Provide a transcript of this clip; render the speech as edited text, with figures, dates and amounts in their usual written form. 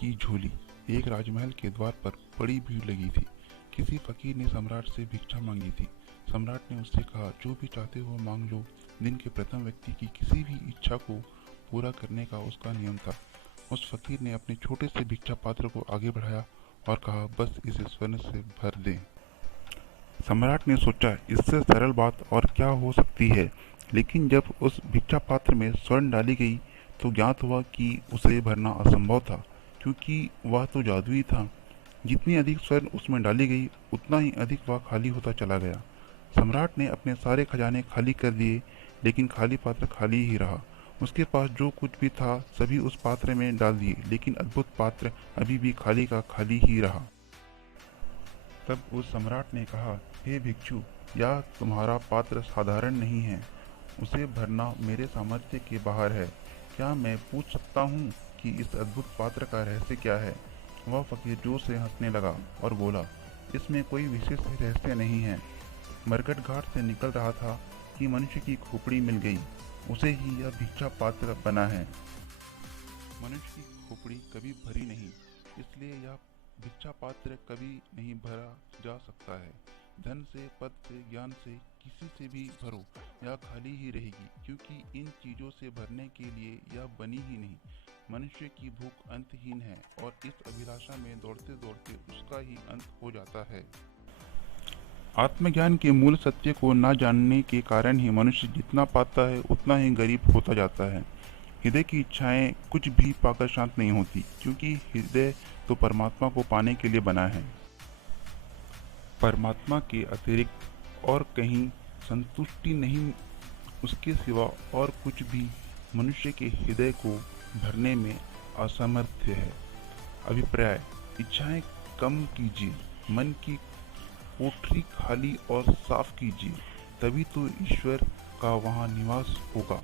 की झोली। एक राजमहल के द्वार पर बड़ी भीड़ लगी थी। किसी फकीर ने सम्राट से भिक्षा मांगी थी। सम्राट ने उससे कहा, जो भी चाहते हो मांग लो। दिन के प्रथम व्यक्ति की किसी भी इच्छा को पूरा करने का उसका नियम था। उस फकीर ने अपने छोटे से भिक्षा पात्र को आगे बढ़ाया और कहा, बस इसे स्वर्ण से भर दें। सम्राट ने सोचा, इससे सरल बात और क्या हो सकती है। लेकिन जब उस भिक्षा पात्र में स्वर्ण डाली गई तो ज्ञात हुआ कि उसे भरना असंभव था, क्योंकि वह तो जादुई था। जितनी अधिक स्वर्ण उसमें डाली गई, उतना ही अधिक वह खाली होता चला गया। सम्राट ने अपने सारे खजाने खाली कर दिए, लेकिन खाली पात्र खाली ही रहा। उसके पास जो कुछ भी था सभी उस पात्र में डाल दिए, लेकिन अद्भुत पात्र अभी भी खाली का खाली ही रहा। तब उस सम्राट ने कहा, हे भिक्षु, यह तुम्हारा पात्र साधारण नहीं है। उसे भरना मेरे सामर्थ्य के बाहर है। क्या मैं पूछ सकता हूँ कि इस अद्भुत पात्र का रहस्य क्या है? वह फकीर जोर से हंसने लगा और बोला, इसमें कोई विशेष रहस्य नहीं है। मरकट घाट से निकल रहा था कि मनुष्य की खोपड़ी मिल गई। उसे ही यह भिक्षा पात्र बना है। मनुष्य की खोपड़ी कभी भरी नहीं, इसलिए यह भिक्षा पात्र कभी नहीं भरा जा सकता है। धन से, पद से, ज्ञान से, किसी से भी भरो, यह खाली ही रहेगी, क्योंकि इन चीजों से भरने के लिए यह बनी ही नहीं। मनुष्य की भूख अंतहीन है और इस अभिलाषा में दौड़ते दौड़ते उसका ही अंत हो जाता है। आत्मज्ञान के मूल सत्य को न जानने के कारण ही मनुष्य जितना पाता है उतना ही गरीब होता जाता है। हृदय की इच्छाएं कुछ भी पाकर शांत नहीं होती, क्योंकि हृदय तो परमात्मा को पाने के लिए बना है। परमात्मा के अतिरिक्त और कहीं संतुष्टि नहीं, उसके सिवा और कुछ भी मनुष्य के हृदय को भरने में असमर्थ है। अभिप्राय: इच्छाएं कम कीजिए, मन की कोठरी खाली और साफ कीजिए, तभी तो ईश्वर का वहाँ निवास होगा।